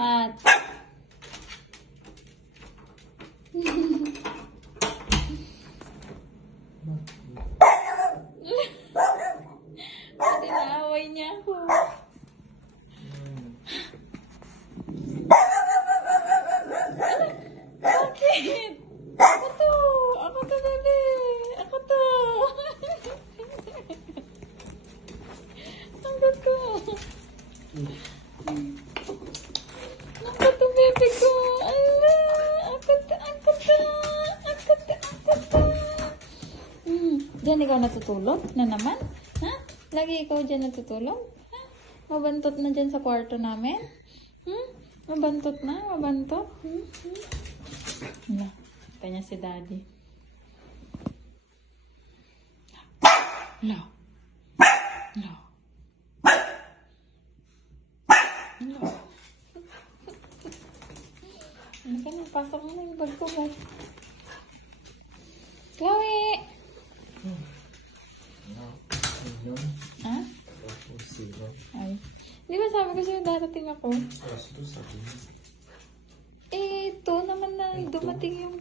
Mat. Pati naaway niya ako. Bakit? Ako to! Ako to, bebe! Ako to! Ako to! Ako to, bebe ko! Ala! Ako to! Ako to! Ako to! Ako to! Diyan ikaw natutulog na naman? Ha? Lagi ikaw dyan natutulog? Ha? Mabantot na dyan sa kwarto namin? Mabantot na? Mabantot? Wala. Kanya si daddy. No. No. No. Ano ka na? Pasok mo na yung bag ko, ba? Chloe! Ha? Ay. Di ba sabi ko sa'yo darating ako? Eh, ito naman na dumating yung